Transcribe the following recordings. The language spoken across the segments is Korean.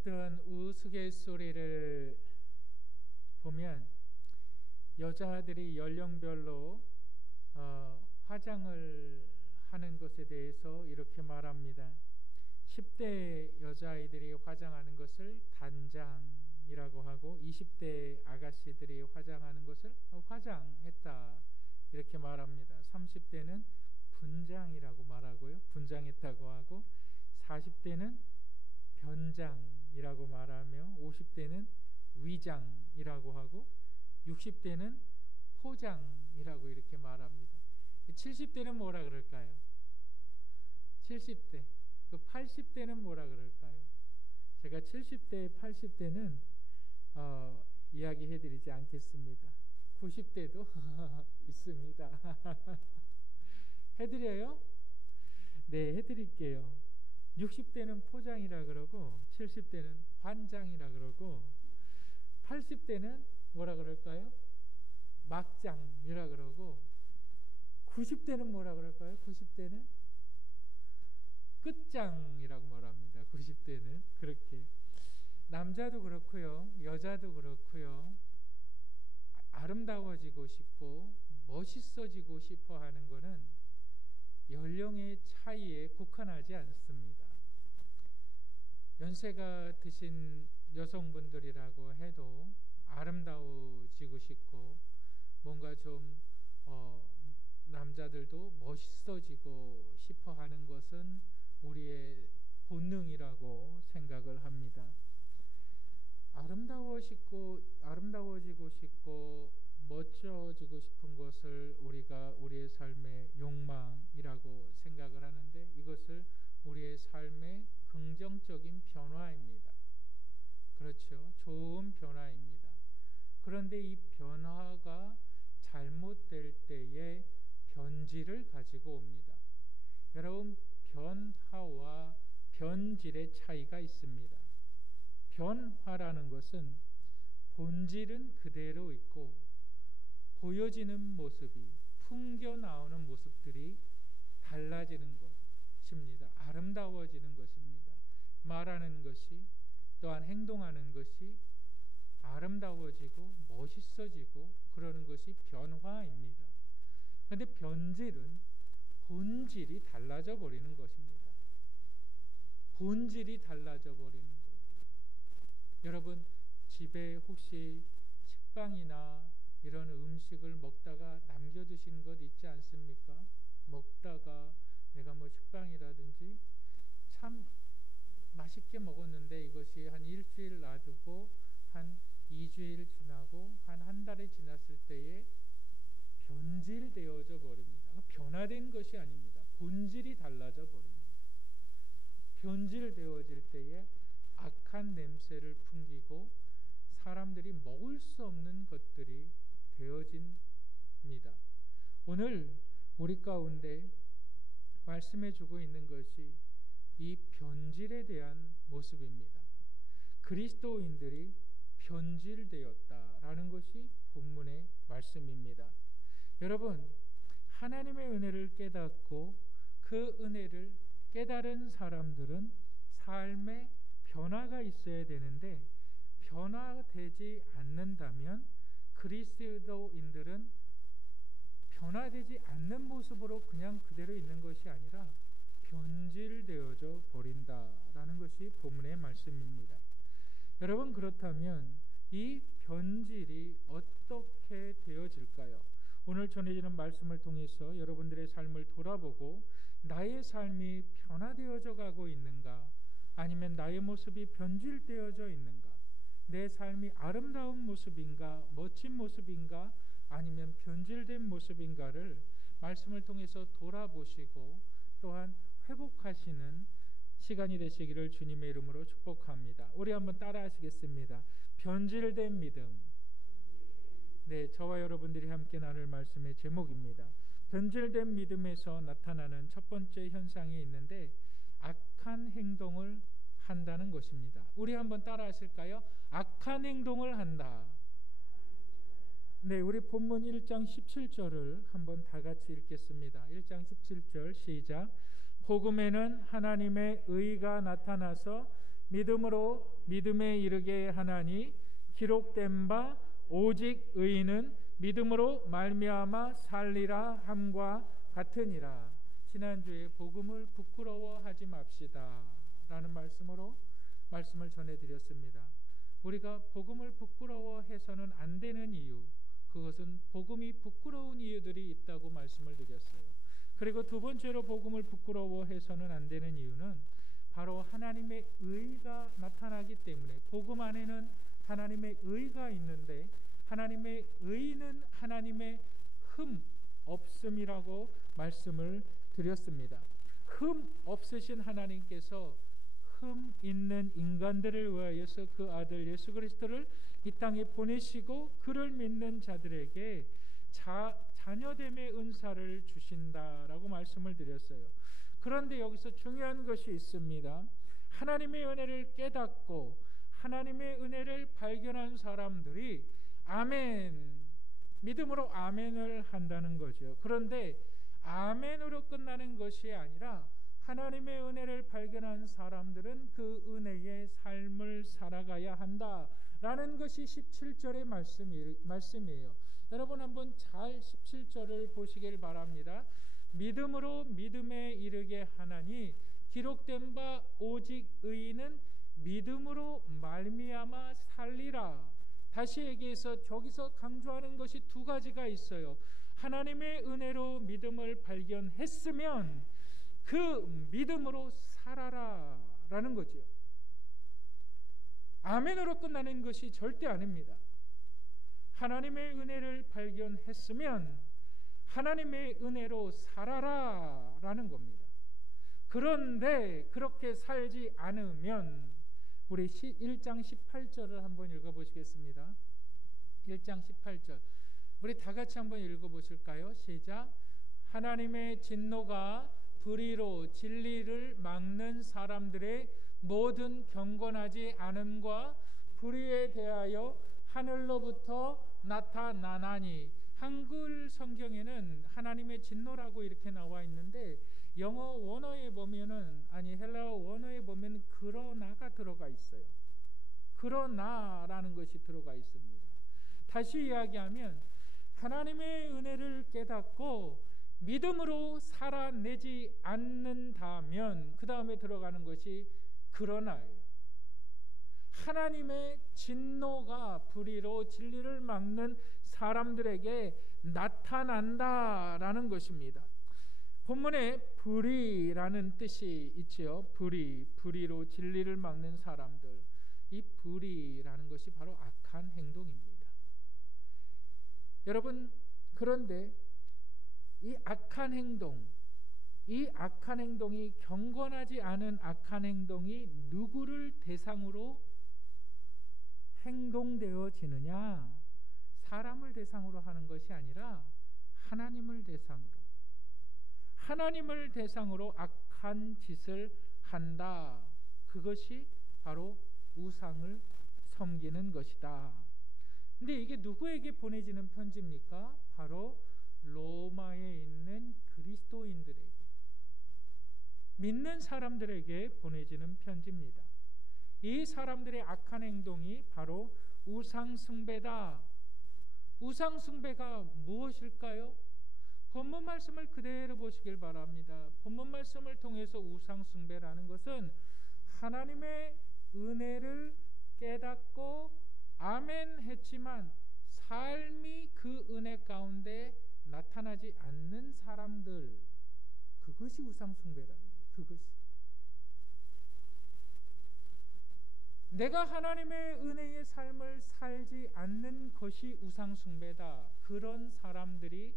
어떤 우스갯소리를 보면 여자들이 연령별로 화장을 하는 것에 대해서 이렇게 말합니다. 10대 여자아이들이 화장하는 것을 단장이라고 하고 20대 아가씨들이 화장하는 것을 화장했다 이렇게 말합니다. 30대는 분장이라고 말하고요. 분장했다고 하고 40대는 변장이라고 말하며 50대는 위장이라고 하고 60대는 포장이라고 이렇게 말합니다. 70대는 뭐라 그럴까요? 70대. 그 80대는 뭐라 그럴까요? 제가 70대, 80대는 이야기해드리지 않겠습니다. 90대도 있습니다. 해드려요? 네, 해드릴게요. 60대는 포장이라 그러고 70대는 환장이라 그러고 80대는 뭐라 그럴까요? 막장이라 그러고 90대는 뭐라 그럴까요? 90대는 끝장이라고 말합니다. 90대는 그렇게. 남자도 그렇고요. 여자도 그렇고요. 아름다워지고 싶고 멋있어지고 싶어 하는 것은 연령의 차이에 국한하지 않습니다. 연세가 드신 여성분들이라고 해도 아름다워지고 싶고 뭔가 좀 남자들도 멋있어지고 싶어 하는 것은 우리의 본능이라고 생각을 합니다. 아름다워지고 싶고 멋져지고 싶은 것을 우리가 우리의 삶의 욕망이라고 생각을 하는데 이것을 우리의 삶의 긍정적인 변화입니다. 그렇죠. 좋은 변화입니다. 그런데 이 변화가 잘못될 때에 변질을 가지고 옵니다. 여러분, 변화와 변질의 차이가 있습니다. 변화라는 것은 본질은 그대로 있고 보여지는 모습이 풍겨 나오는 모습들이 달라지는 것입니다. 아름다워지는 것입니다. 말하는 것이 또한 행동하는 것이 아름다워지고 멋있어지고 그러는 것이 변화입니다. 그런데 변질은 본질이 달라져 버리는 것입니다. 본질이 달라져 버리는 것. 여러분, 집에 혹시 식빵이나 이런 음식을 먹다가 남겨두신 것 있지 않습니까? 먹다가 내가 뭐 식빵이라든지 참 맛있게 먹었는데 이것이 한 일주일 놔두고 한 2주일 지나고 한 달이 지났을 때에 변질되어져 버립니다. 변화된 것이 아닙니다. 본질이 달라져 버립니다. 변질되어질 때에 악한 냄새를 풍기고 사람들이 먹을 수 없는 것들이 되어집니다. 오늘 우리 가운데 말씀해 주고 있는 것이 이 변질에 대한 모습입니다. 그리스도인들이 변질되었다라는 것이 본문의 말씀입니다. 여러분, 하나님의 은혜를 깨닫고 그 은혜를 깨달은 사람들은 삶에 변화가 있어야 되는데 변화되지 않는다면 그리스도인들은 변화되지 않는 모습으로 그냥 그대로 있는 것이 아니라 변질되어져 버린다라는 것이 본문의 말씀입니다. 여러분, 그렇다면 이 변질이 어떻게 되어질까요? 오늘 전해지는 말씀을 통해서 여러분들의 삶을 돌아보고 나의 삶이 변화되어져 가고 있는가? 아니면 나의 모습이 변질되어져 있는가? 내 삶이 아름다운 모습인가? 멋진 모습인가? 아니면 변질된 모습인가를 말씀을 통해서 돌아보시고 또한 회복하시는 시간이 되시기를 주님의 이름으로 축복합니다. 우리 한번 따라 하시겠습니다. 변질된 믿음. 네, 저와 여러분들이 함께 나눌 말씀의 제목입니다. 변질된 믿음에서 나타나는 첫 번째 현상이 있는데 악한 행동을 한다는 것입니다. 우리 한번 따라 하실까요? 악한 행동을 한다. 네, 우리 본문 1장 17절을 한번 다 같이 읽겠습니다. 1장 17절 시작. 복음에는 하나님의 의가 나타나서 믿음으로 믿음에 이르게 하나니 기록된 바 오직 의인은 믿음으로 말미암아 살리라 함과 같으니라. 지난주에 복음을 부끄러워하지 맙시다 라는 말씀으로 말씀을 전해드렸습니다. 우리가 복음을 부끄러워해서는 안 되는 이유, 그것은 복음이 부끄러운 이유들이 있다고 말씀을 드렸어요. 그리고 두 번째로 복음을 부끄러워해서는 안 되는 이유는 바로 하나님의 의가 나타나기 때문에, 복음 안에는 하나님의 의가 있는데 하나님의 의는 하나님의 흠 없음이라고 말씀을 드렸습니다. 흠 없으신 하나님께서 흠 있는 인간들을 위하여서 그 아들 예수 그리스도를 이 땅에 보내시고 그를 믿는 자들에게 자녀됨의 은사를 주신다라고 말씀을 드렸어요. 그런데 여기서 중요한 것이 있습니다. 하나님의 은혜를 깨닫고 하나님의 은혜를 발견한 사람들이 아멘, 믿음으로 아멘을 한다는 거죠. 그런데 아멘으로 끝나는 것이 아니라 하나님의 은혜를 발견한 사람들은 그 은혜의 삶을 살아가야 한다라는 것이 17절의 말씀이에요. 여러분 한번 잘 17절을 보시길 바랍니다. 믿음으로 믿음에 이르게 하나니 기록된 바 오직 의인은 믿음으로 말미암아 살리라. 다시 얘기해서 저기서 강조하는 것이 두 가지가 있어요. 하나님의 은혜로 믿음을 발견했으면 그 믿음으로 살아라 라는 거죠. 아멘으로 끝나는 것이 절대 아닙니다. 하나님의 은혜를 발견했으면 하나님의 은혜로 살아라 라는 겁니다. 그런데 그렇게 살지 않으면 우리 1장 18절을 한번 읽어보시겠습니다. 1장 18절 우리 다 같이 한번 읽어보실까요? 시작. 하나님의 진노가 불의로 진리를 막는 사람들의 모든 경건하지 않음과 불의에 대하여 하늘로부터 나타나나니. 한글 성경에는 하나님의 진노라고 이렇게 나와 있는데 영어 원어에 보면은, 아니 헬라어 원어에 보면 그러나가 들어가 있어요. 그러나라는 것이 들어가 있습니다. 다시 이야기하면 하나님의 은혜를 깨닫고 믿음으로 살아내지 않는다면 그 다음에 들어가는 것이 그러나예요. 하나님의 진노가 불의로 진리를 막는 사람들에게 나타난다라는 것입니다. 본문에 불의라는 뜻이 있지요. 불의로 진리를 막는 사람들. 이 불의라는 것이 바로 악한 행동입니다. 여러분, 그런데 이 악한 행동이 경건하지 않은 악한 행동이 누구를 대상으로 행동되어지느냐? 사람을 대상으로 하는 것이 아니라 하나님을 대상으로 악한 짓을 한다. 그것이 바로 우상을 섬기는 것이다. 근데 이게 누구에게 보내지는 편지입니까? 바로 로마에 있는 그리스도인들에게, 믿는 사람들에게 보내지는 편지입니다. 이 사람들의 악한 행동이 바로 우상숭배다. 우상숭배가 무엇일까요? 본문 말씀을 그대로 보시길 바랍니다. 본문 말씀을 통해서 우상숭배라는 것은 하나님의 은혜를 깨닫고 아멘 했지만 삶이 그 은혜 가운데 나타나지 않는 사람들, 그것이 우상숭배라는 거예요. 그것이 내가 하나님의 은혜의 삶을 살지 않는 것이 우상숭배다. 그런 사람들이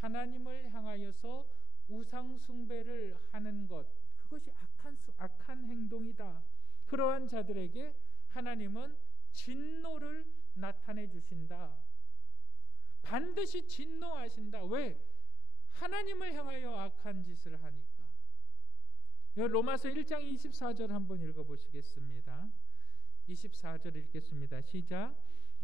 하나님을 향하여서 우상숭배를 하는 것, 그것이 악한 행동이다. 그러한 자들에게 하나님은 진노를 나타내 주신다. 반드시 진노하신다. 왜? 하나님을 향하여 악한 짓을 하니까. 로마서 1장 24절 한번 읽어보시겠습니다. 24절 읽겠습니다. 시작.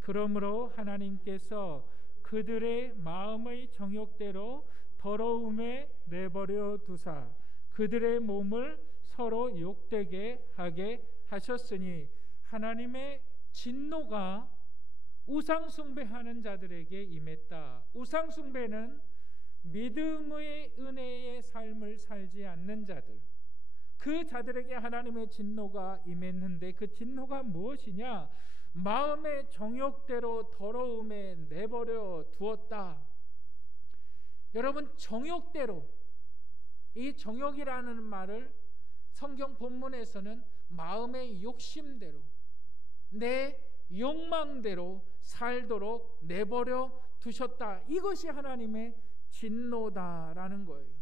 그러므로 하나님께서 그들의 마음의 정욕대로 더러움에 내버려 두사 그들의 몸을 서로 욕되게 하게 하셨으니 하나님의 진노가 우상 숭배하는 자들에게 임했다. 우상 숭배는 믿음의 은혜의 삶을 살지 않는 자들, 그 자들에게 하나님의 진노가 임했는데 그 진노가 무엇이냐? 마음의 정욕대로 더러움에 내버려 두었다. 여러분, 정욕대로, 이 정욕이라는 말을 성경 본문에서는 마음의 욕심대로, 내 욕망대로 살도록 내버려 두셨다. 이것이 하나님의 진노다라는 거예요.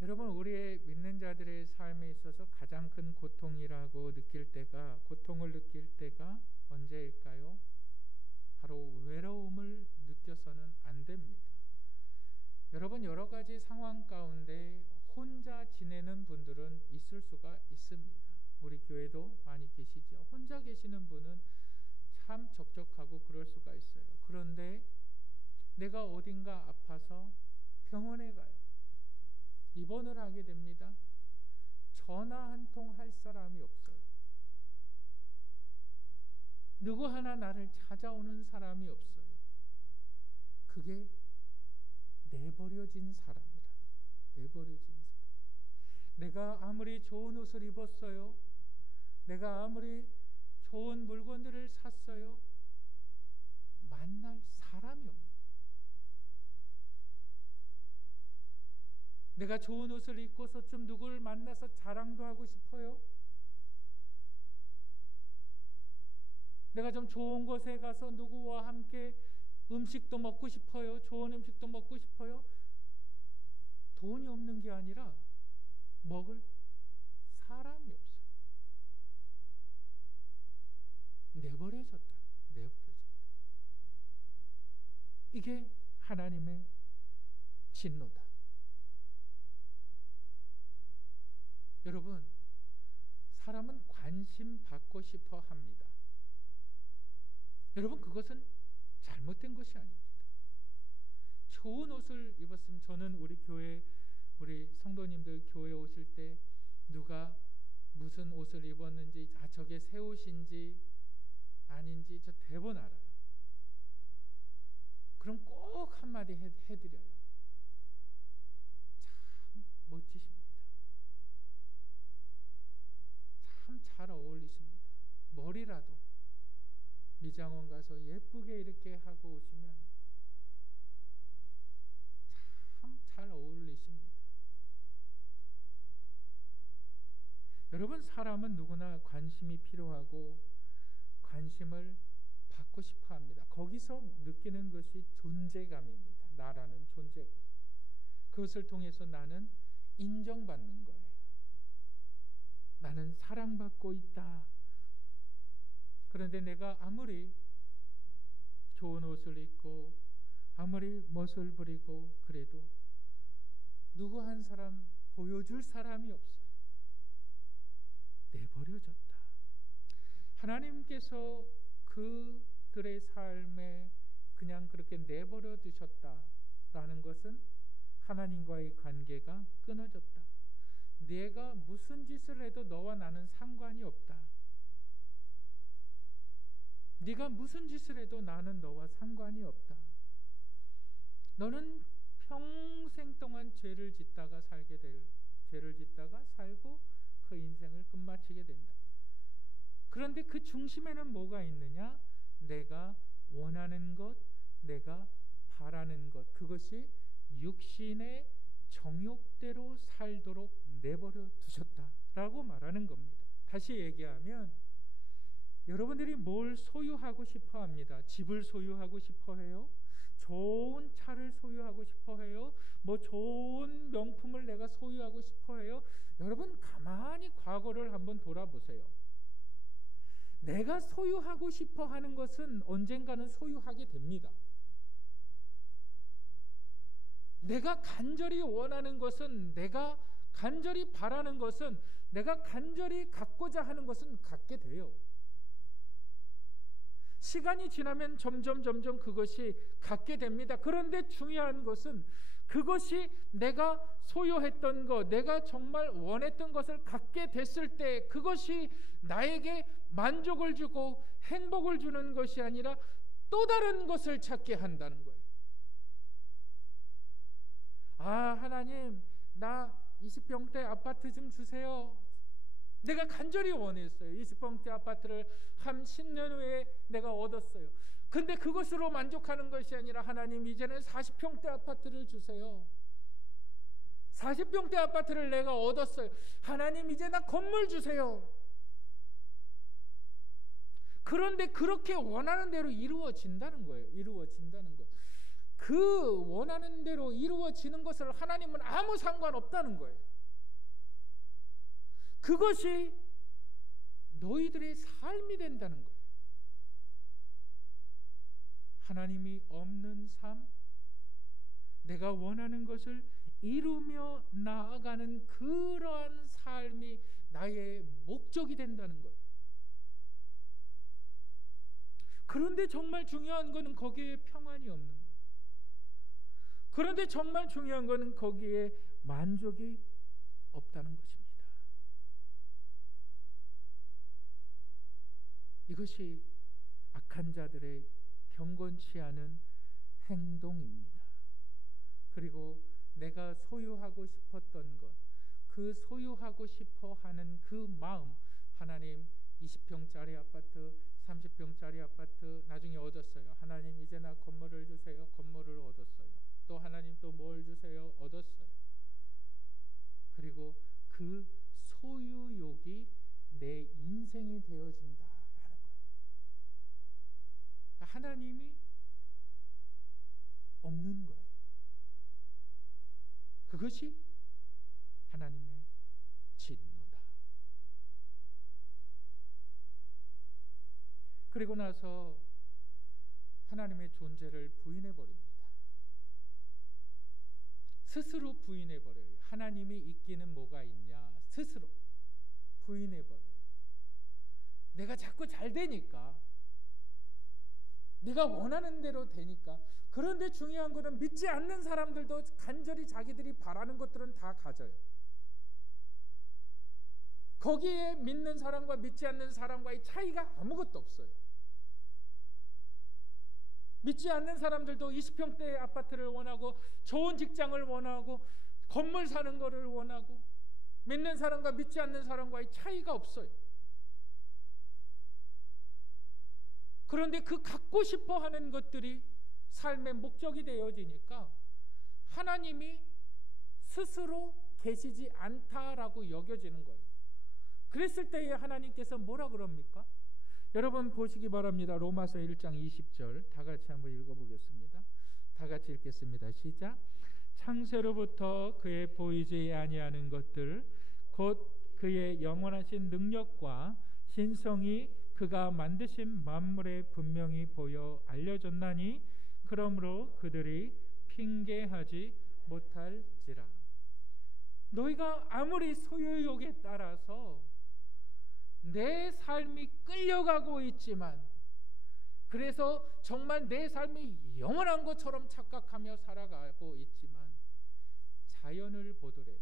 여러분, 우리의 믿는 자들의 삶에 있어서 가장 큰 고통을 느낄 때가 언제일까요? 바로 외로움을 느껴서는 안 됩니다. 여러분, 여러 가지 상황 가운데 혼자 지내는 분들은 있을 수가 있습니다. 우리 교회도 많이 계시죠. 혼자 계시는 분은 참 적적하고 그럴 수가 있어요. 그런데 내가 어딘가 아파서 병원에 가요. 입원을 하게 됩니다. 전화 한 통 할 사람이 없어요. 누구 하나 나를 찾아오는 사람이 없어요. 그게 내버려진 사람이라. 내버려진 사람. 내가 아무리 좋은 옷을 입었어요. 내가 아무리 좋은 물건들을 샀어요. 만날 사람이 없는. 내가 좋은 옷을 입고서 좀 누구를 만나서 자랑도 하고 싶어요. 내가 좀 좋은 곳에 가서 누구와 함께 음식도 먹고 싶어요. 좋은 음식도 먹고 싶어요. 돈이 없는 게 아니라 먹을 사람이 없어요. 내버려졌다. 이게 하나님의 진노다. 여러분, 사람은 관심 받고 싶어 합니다. 여러분, 그것은 잘못된 것이 아닙니다. 좋은 옷을 입었으면, 저는 우리 교회, 우리 성도님들 교회 오실 때 누가 무슨 옷을 입었는지, 저게 새 옷인지 아닌지 저 대본 알아요. 그럼 꼭 한마디 해드려요. 참 멋지십니다. 참 잘 어울리십니다. 머리라도 미장원 가서 예쁘게 이렇게 하고 오시면 참 잘 어울리십니다. 여러분, 사람은 누구나 관심이 필요하고 관심을 받고 싶어 합니다. 거기서 느끼는 것이 존재감입니다. 나라는 존재감. 그것을 통해서 나는 인정받는 거예요. 나는 사랑받고 있다. 그런데 내가 아무리 좋은 옷을 입고 아무리 멋을 부리고 그래도 누구 한 사람 보여줄 사람이 없어요. 내버려졌다. 하나님께서 그들의 삶에 그냥 그렇게 내버려 두셨다라는 것은 하나님과의 관계가 끊어졌다. 내가 무슨 짓을 해도 너와 나는 상관이 없다. 네가 무슨 짓을 해도 나는 너와 상관이 없다. 너는 평생 동안 죄를 짓다가 살고 그 인생을 끝마치게 된다. 그런데 그 중심에는 뭐가 있느냐? 내가 원하는 것, 내가 바라는 것, 그것이 육신의 정욕대로 살도록 내버려 두셨다라고 말하는 겁니다. 다시 얘기하면 여러분들이 뭘 소유하고 싶어 합니다. 집을 소유하고 싶어 해요? 좋은 차를 소유하고 싶어 해요? 뭐 좋은 명품을 내가 소유하고 싶어 해요? 여러분, 가만히 과거를 한번 돌아보세요. 내가 소유하고 싶어 하는 것은 언젠가는 소유하게 됩니다. 내가 간절히 원하는 것은, 내가 간절히 바라는 것은, 내가 간절히 갖고자 하는 것은 갖게 돼요. 시간이 지나면 점점 그것이 갖게 됩니다. 그런데 중요한 것은 그것이 내가 소유했던 것, 내가 정말 원했던 것을 갖게 됐을 때 그것이 나에게 만족을 주고 행복을 주는 것이 아니라 또 다른 것을 찾게 한다는 거예요. 아, 하나님, 나 20평대 아파트 좀 주세요. 내가 간절히 원했어요. 20평대 아파트를 한 10년 후에 내가 얻었어요. 근데 그것으로 만족하는 것이 아니라 하나님, 이제는 40평대 아파트를 주세요. 40평대 아파트를 내가 얻었어요. 하나님, 이제 나 건물 주세요. 그런데 그렇게 원하는 대로 이루어진다는 거예요. 이루어진다는 거예요. 그 원하는 대로 이루어지는 것을 하나님은 아무 상관없다는 거예요. 그것이 너희들의 삶이 된다는 거예요. 하나님이 없는 삶, 내가 원하는 것을 이루며 나아가는 그러한 삶이 나의 목적이 된다는 거예요. 그런데 정말 중요한 것은 거기에 평안이 없는 거예요. 그런데 정말 중요한 것은 거기에 만족이 없다는 것입니다. 이것이 악한 자들의 경건치 않은 행동입니다. 그리고 내가 소유하고 싶었던 것, 그 소유하고 싶어 하는 그 마음, 하나님 20평짜리 아파트, 30평짜리 아파트 나중에 얻었어요. 하나님, 이제 나 건물을 주세요. 건물을 얻었어요. 또 하나님, 또 뭘 주세요? 얻었어요. 그리고 그 소유욕이 내 인생이 되어진다라는 거예요. 하나님이 없는 거예요. 그것이 하나님의 진노다. 그리고 나서 하나님의 존재를 부인해버립니다. 스스로 부인해버려요. 하나님이 있기는 뭐가 있냐, 스스로 부인해버려요. 내가 자꾸 잘 되니까, 내가 원하는 대로 되니까. 그런데 중요한 것은 믿지 않는 사람들도 간절히 자기들이 바라는 것들은 다 가져요. 거기에 믿는 사람과 믿지 않는 사람과의 차이가 아무것도 없어요. 믿지 않는 사람들도 20평대 아파트를 원하고 좋은 직장을 원하고 건물 사는 것을 원하고, 믿는 사람과 믿지 않는 사람과의 차이가 없어요. 그런데 그 갖고 싶어 하는 것들이 삶의 목적이 되어지니까 하나님이 스스로 계시지 않다라고 여겨지는 거예요. 그랬을 때에 하나님께서 뭐라 그럽니까? 여러분 보시기 바랍니다. 로마서 1장 20절 다 같이 한번 읽어보겠습니다. 다 같이 읽겠습니다. 시작. 창세로부터 그의 보이지 아니하는 것들 곧 그의 영원하신 능력과 신성이 그가 만드신 만물에 분명히 보여 알려졌나니 그러므로 그들이 핑계하지 못할지라. 너희가 아무리 소유욕에 따라서 내 삶이 끌려가고 있지만, 그래서 정말 내 삶이 영원한 것처럼 착각하며 살아가고 있지만, 자연을 보더라도,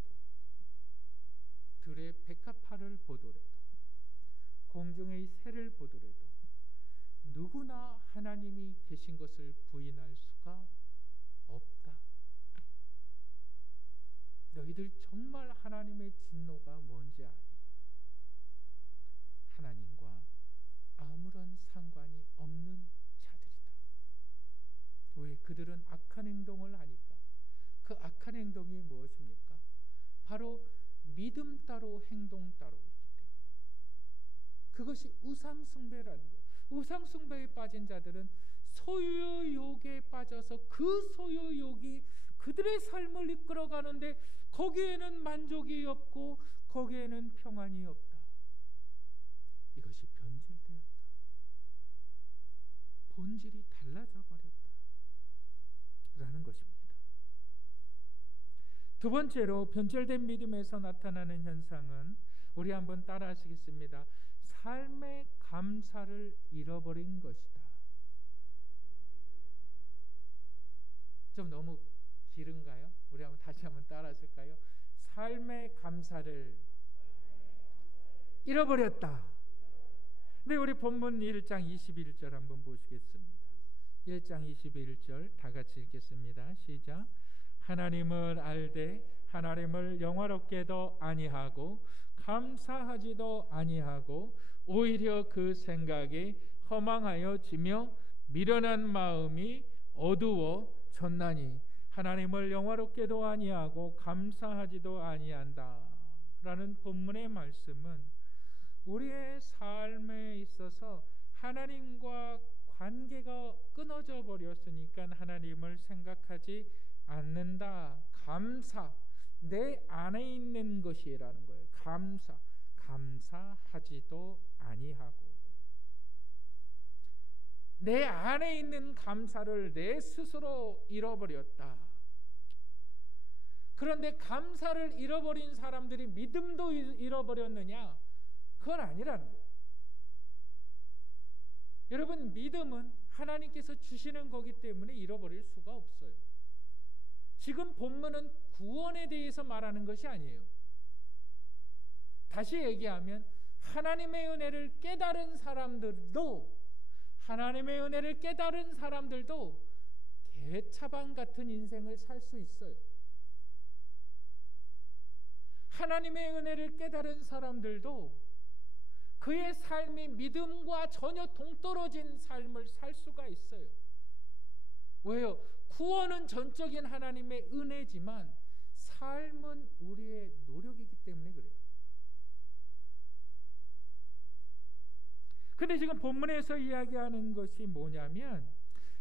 들의 백합화를 보더라도, 공중의 새를 보더라도 누구나 하나님이 계신 것을 부인할 수가 없다. 너희들 정말 하나님의 진노가 뭔지 아니? 하나님과 아무런 상관이 없는 자들이다. 왜? 그들은 악한 행동을 하니까. 그 악한 행동이 무엇입니까? 바로 믿음 따로 행동 따로이기 때문에. 그것이 우상숭배라는 거예요. 우상숭배에 빠진 자들은 소유욕에 빠져서 그 소유욕이 그들의 삶을 이끌어가는데 거기에는 만족이 없고 거기에는 평안이 없다. 이것이 변질되었다. 본질이 달라져 버렸다 라는 것입니다. 두 번째로 변질된 믿음에서 나타나는 현상은, 우리 한번 따라 하시겠습니다. 삶의 감사를 잃어버린 것이다. 좀 너무 길은가요? 우리 한번 다시 한번 따라하실까요? 삶의 감사를 잃어버렸다. 네, 우리 본문 1장 21절 한번 보시겠습니다. 1장 21절 다 같이 읽겠습니다. 시작. 하나님을 알되 하나님을 영화롭게도 아니하고 감사하지도 아니하고 오히려 그 생각이 허망하여지며 미련한 마음이 어두워졌나니 하나님을 영화롭게도 아니하고 감사하지도 아니한다 라는 본문의 말씀은 우리의 삶에 있어서 하나님과 관계가 끊어져 버렸으니까 하나님을 생각하지 않는다. 감사, 내 안에 있는 것이라는 거예요. 감사하지도 아니하고 내 안에 있는 감사를 내 스스로 잃어버렸다. 그런데 감사를 잃어버린 사람들이 믿음도 잃어버렸느냐? 그건 아니라는 거예요. 여러분, 믿음은 하나님께서 주시는 거기 때문에 잃어버릴 수가 없어요. 지금 본문은 구원에 대해서 말하는 것이 아니에요. 다시 얘기하면 하나님의 은혜를 깨달은 사람들도 개차반 같은 인생을 살 수 있어요. 하나님의 은혜를 깨달은 사람들도 그의 삶이 믿음과 전혀 동떨어진 삶을 살 수가 있어요. 왜요? 구원은 전적인 하나님의 은혜지만 삶은 우리의 노력이기 때문에 그래요. 근데 지금 본문에서 이야기하는 것이 뭐냐면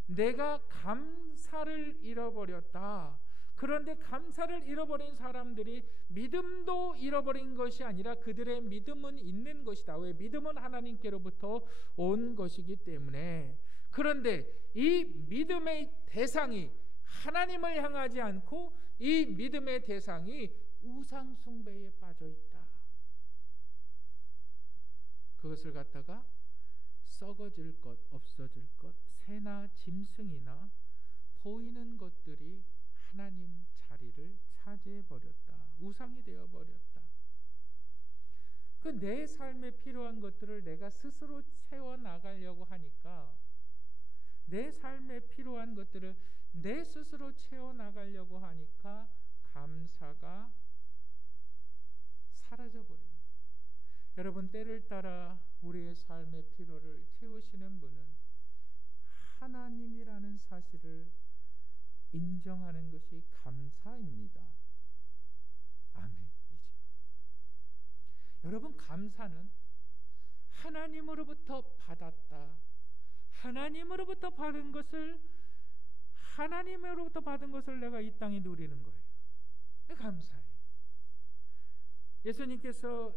내가 감사를 잃어버렸다. 그런데 감사를 잃어버린 사람들이 믿음도 잃어버린 것이 아니라 그들의 믿음은 있는 것이다. 왜? 믿음은 하나님께로부터 온 것이기 때문에. 그런데 이 믿음의 대상이 하나님을 향하지 않고 이 믿음의 대상이 우상 숭배에 빠져 있다. 그것을 갖다가 썩어질 것, 없어질 것, 새나 짐승이나 보이는 것들이 하나님 자리를 차지해 버렸다. 우상이 되어 버렸다. 그 내 삶에 필요한 것들을 내가 스스로 채워 나가려고 하니까 내 삶에 필요한 것들을 내 스스로 채워 나가려고 하니까 감사가 사라져 버려요. 여러분, 때를 따라 우리의 삶의 필요를 채우시는 분은 하나님이라는 사실을 인정하는 것이 감사입니다. 아멘이죠. 여러분, 감사는 하나님으로부터 받았다. 하나님으로부터 받은 것을 내가 이 땅에 누리는 거예요. 감사해요. 예수님께서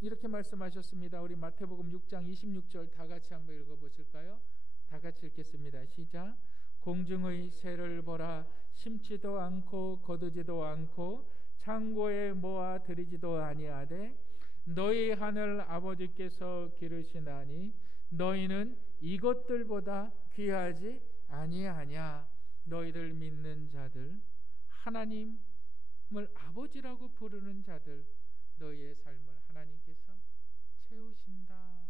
이렇게 말씀하셨습니다. 우리 마태복음 6장 26절 다 같이 한번 읽어보실까요? 다 같이 읽겠습니다. 시작. 공중의 새를 보라. 심지도 않고 거두지도 않고 창고에 모아 들이지도 아니하되 너희 하늘 아버지께서 기르시나니 너희는 이것들보다 귀하지 아니하냐. 너희들 믿는 자들, 하나님을 아버지라고 부르는 자들, 너희의 삶을 하나님께서 채우신다.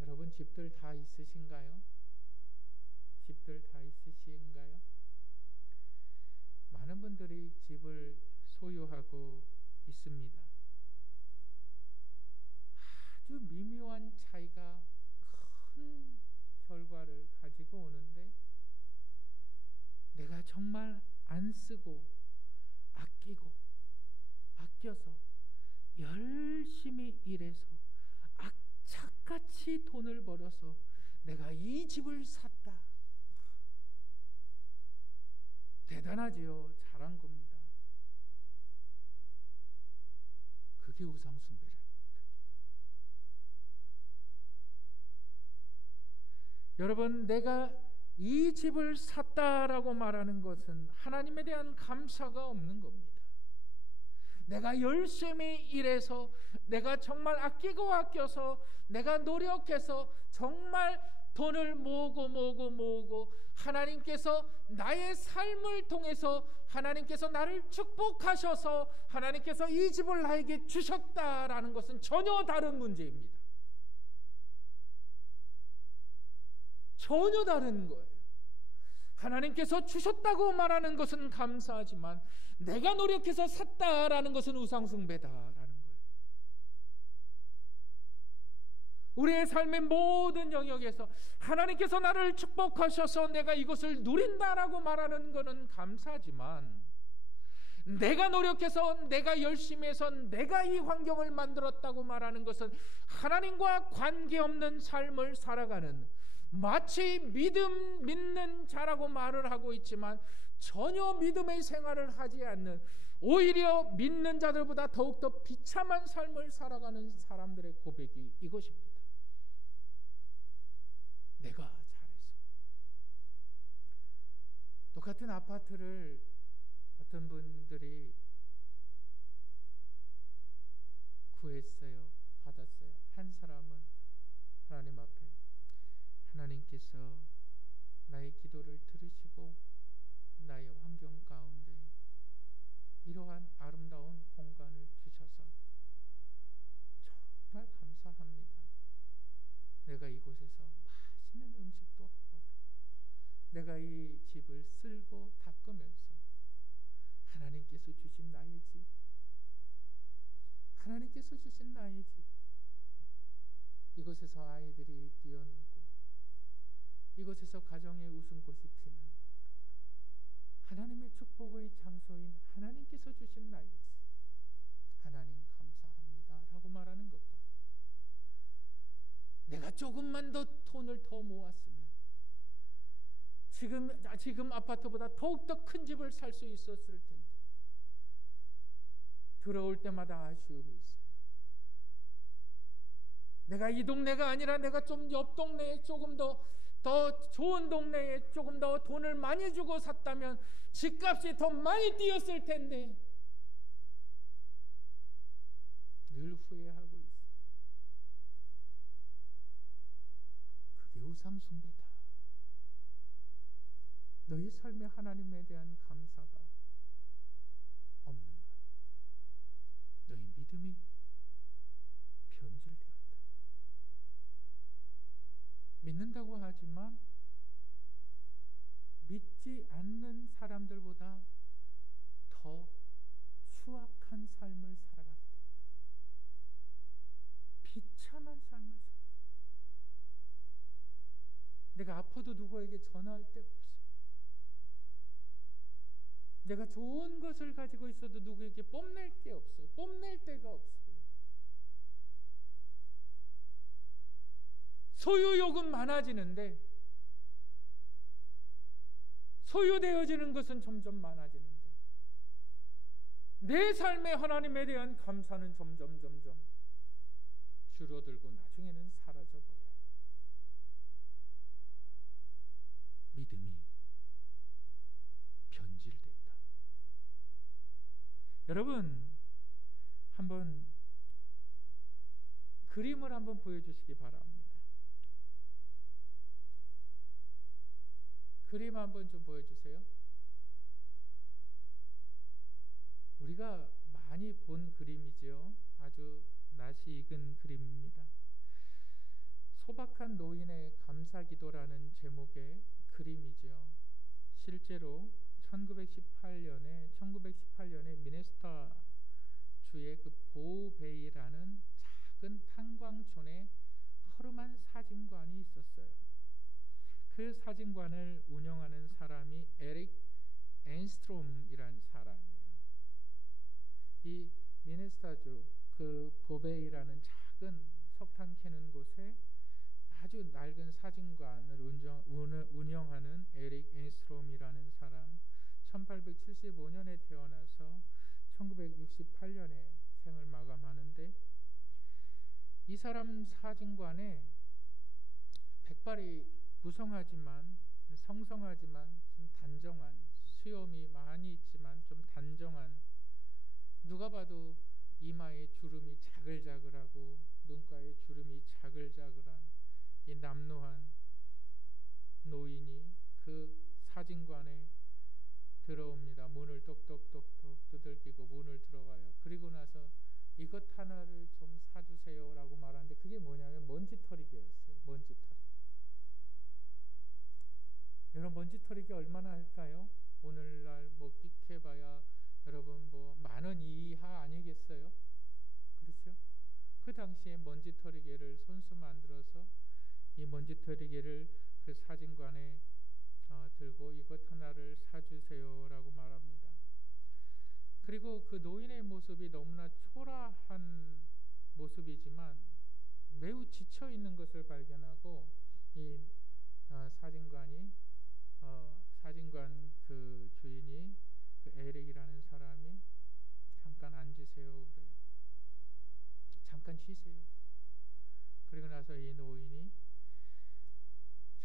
여러분, 집들 다 있으신가요? 집들 다 있으신가요? 많은 분들이 집을 소유하고 있습니다. 아주 미묘한 차이가 큰 결과를 가지고 오는데 내가 정말 안 쓰고 아껴서 열심히 일해서 악착같이 돈을 벌어서 내가 이 집을 샀다. 대단하지요. 잘한 겁니다. 그게 우상숭배라는 거예요. 여러분, 내가 이 집을 샀다라고 말하는 것은 하나님에 대한 감사가 없는 겁니다. 내가 열심히 일해서 내가 정말 아끼고 아껴서 내가 노력해서 정말 돈을 모으고 하나님께서 나의 삶을 통해서 하나님께서 나를 축복하셔서 하나님께서 이 집을 나에게 주셨다라는 것은 전혀 다른 문제입니다. 전혀 다른 거예요. 하나님께서 주셨다고 말하는 것은 감사하지만 내가 노력해서 샀다라는 것은 우상숭배다라는 거예요. 우리의 삶의 모든 영역에서 하나님께서 나를 축복하셔서 내가 이것을 누린다라고 말하는 것은 감사하지만 내가 노력해서 내가 열심히 해서 내가 이 환경을 만들었다고 말하는 것은 하나님과 관계없는 삶을 살아가는, 마치 믿는 자라고 말을 하고 있지만 전혀 믿음의 생활을 하지 않는, 오히려 믿는 자들보다 더욱더 비참한 삶을 살아가는 사람들의 고백이 이것입니다. 내가 잘해서. 똑같은 아파트를 어떤 분들이 구했어요. 받았어요. 한 사람은 하나님 앞에 하나님께서 나의 기도를 들으시고 나의 환경 가운데 이러한 아름다운 공간을 주셔서 정말 감사합니다. 내가 이곳에서 맛있는 음식도 하고 내가 이 집을 쓸고 닦으면서 하나님께서 주신 나의 집, 하나님께서 주신 나의 집, 이곳에서 아이들이 뛰어놀고 이곳에서 가정의 웃음꽃이 피는 하나님의 축복의 장소인 하나님께서 주신 나의 집, 하나님 감사합니다 라고 말하는 것과 내가 조금만 더 돈을 더 모았으면 지금 아파트보다 더욱더 큰 집을 살 수 있었을 텐데 들어올 때마다 아쉬움이 있어요. 내가 이 동네가 아니라 내가 좀 옆 동네에 조금 더 좋은 동네에 조금 더 돈을 많이 주고 샀다면 집값이 더 많이 뛰었을 텐데 늘 후회하고 있어요. 그게 우상숭배다. 너희 삶에 하나님에 대한 감사가 없는 것, 너희 믿음이 변질되었다. 믿는다고 하지만 믿지 않는 사람들보다 더 추악한 삶을 살아가게 된다. 비참한 삶을 살아가게 된다. 내가 아파도 누구에게 전화할 데가 없어요. 내가 좋은 것을 가지고 있어도 누구에게 뽐낼 게 없어요. 뽐낼 데가 없어요. 소유욕은 많아지는데 소유되어지는 것은 점점 많아지는데 내 삶의 하나님에 대한 감사는 점점 줄어들고 나중에는 사라져버려요. 믿음이 변질됐다. 여러분, 한번 그림을 한번 보여주시기 바랍니다. 그림 한번 좀 보여주세요. 우리가 많이 본 그림이죠. 아주 낯이 익은 그림입니다. 소박한 노인의 감사기도라는 제목의 그림이죠. 실제로 1918년에 미네소타 주의 그 보우베이라는 작은 탄광촌에 허름한 사진관이 있었어요. 그 사진관을 운영하는 사람이 에릭 앤스트롬이라는 사람이에요. 이 미네소타주 그 보베이라는 작은 석탄 캐는 곳에 아주 낡은 사진관을 운영하는 에릭 앤스트롬이라는 사람, 1875년에 태어나서 1968년에 생을 마감하는데, 이 사람 사진관에 백발이 무성하지만 성성하지만 좀 단정한, 수염이 많이 있지만 좀 단정한, 누가 봐도 이마에 주름이 자글자글하고 눈가에 주름이 자글자글한 이 남루한 사진관에 들어옵니다. 문을 똑똑똑똑 두들기고 문을 들어와요. 그리고 나서 이것 하나를 좀 사주세요라고 말하는데 그게 뭐냐면 먼지털이기였어요. 먼지털이. 여러분 먼지털이기 얼마나 할까요? 오늘날 뭐 끽해봐야 여러분 뭐 10,000원 이하 아니겠어요? 그렇죠? 그 당시에 먼지털이개를 손수 만들어서 이 먼지털이개를 그 사진관에 들고 이것 하나를 사주세요라고 말합니다. 그리고 그 노인의 모습이 너무나 초라한 모습이지만 매우 지쳐 있는 것을 발견하고 이 사진관 그 주인이 그 에릭이라는 사람이 잠깐 앉으세요 그래요. 잠깐 쉬세요. 그리고 나서 이 노인이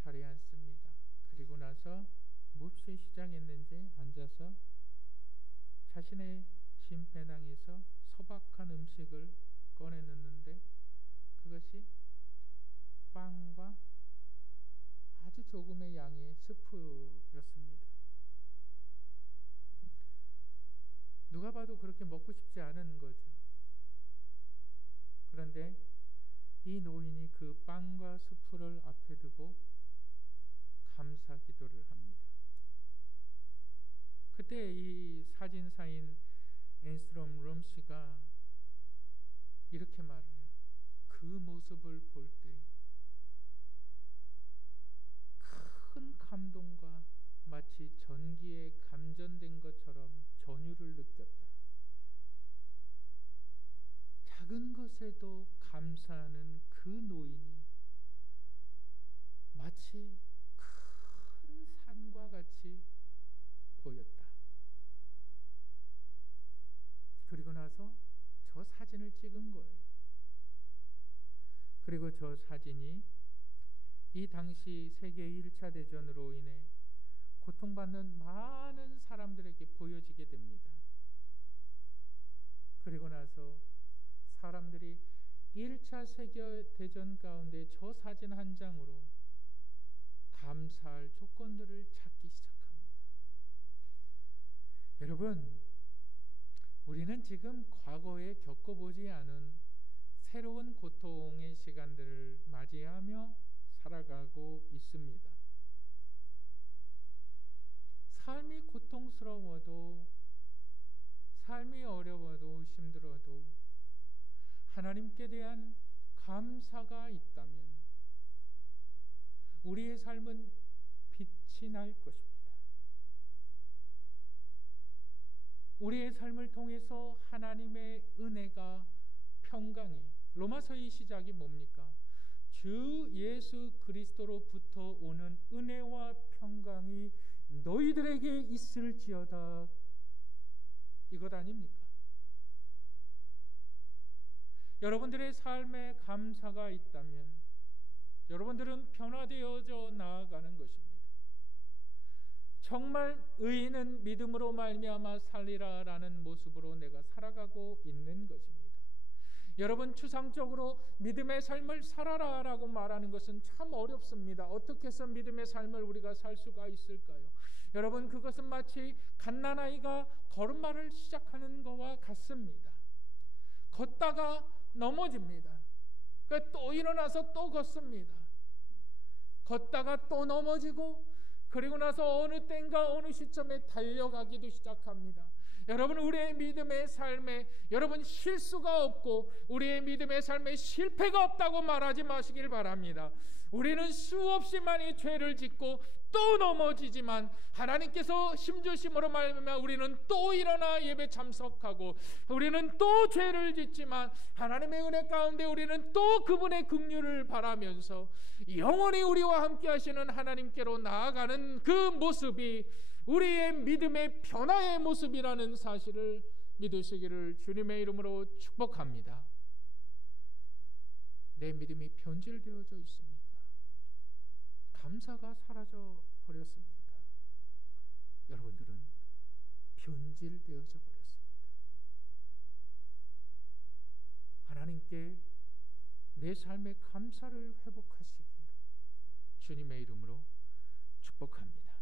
자리에 앉습니다. 그리고 나서 몹시 시장했는지 앉아서 자신의 짐 배낭에서 소박한 음식을 꺼내 넣는데 그것이 빵과 아주 조금의 양의 스프였습니다. 누가 봐도 그렇게 먹고 싶지 않은 거죠. 그런데 이 노인이 그 빵과 스프를 앞에 두고 감사 기도를 합니다. 그때 이 사진사인 앤스트롬 럼씨가 이렇게 말을 해요. 그 모습을 볼 때 큰 감동과 마치 전기에 감전된 것처럼 전율을 느꼈다. 작은 것에도 감사하는 그 노인이 마치 큰 산과 같이 보였다. 그리고 나서 저 사진을 찍은 거예요. 그리고 저 사진이 이 당시 세계 1차 대전으로 인해 고통받는 많은 사람들에게 보여지게 됩니다. 그리고 나서 사람들이 1차 세계 대전 가운데 저 사진 한 장으로 감사할 조건들을 찾기 시작합니다. 여러분, 우리는 지금 과거에 겪어보지 않은 새로운 고통의 시간들을 맞이하며 살아가고 있습니다. 삶이 고통스러워도, 삶이 어려워도 힘들어도 하나님께 대한 감사가 있다면 우리의 삶은 빛이 날 것입니다. 우리의 삶을 통해서 하나님의 은혜가 평강이, 로마서의 시작이 뭡니까? 주 예수 그리스도로부터 오는 은혜와 평강이 너희들에게 있을지어다. 이것 아닙니까? 여러분들의 삶에 감사가 있다면 여러분들은 변화되어져 나아가는 것입니다. 정말 의인은 믿음으로 말미암아 살리라라는 모습으로 내가 살아가고 있는 것입니다. 여러분, 추상적으로 믿음의 삶을 살아라라고 말하는 것은 참 어렵습니다. 어떻게 해서 믿음의 삶을 우리가 살 수가 있을까요? 여러분, 그것은 마치 갓난아이가 걸음마를 시작하는 것과 같습니다. 걷다가 넘어집니다. 또 일어나서 또 걷습니다. 걷다가 또 넘어지고 그리고 나서 어느 때인가 어느 시점에 달려가기도 시작합니다. 여러분, 우리의 믿음의 삶에 여러분 실수가 없고 우리의 믿음의 삶에 실패가 없다고 말하지 마시길 바랍니다. 우리는 수없이 많이 죄를 짓고 또 넘어지지만 하나님께서 힘주심으로 말미암아 우리는 또 일어나 예배 참석하고 우리는 또 죄를 짓지만 하나님의 은혜 가운데 우리는 또 그분의 긍휼을 바라면서 영원히 우리와 함께 하시는 하나님께로 나아가는 그 모습이 우리의 믿음의 변화의 모습이라는 사실을 믿으시기를 주님의 이름으로 축복합니다. 내 믿음이 변질되어져 있습니까? 감사가 사라져 버렸습니까? 여러분들은 변질되어져 버렸습니다. 하나님께 내 삶의 감사를 회복하시기를 주님의 이름으로 축복합니다.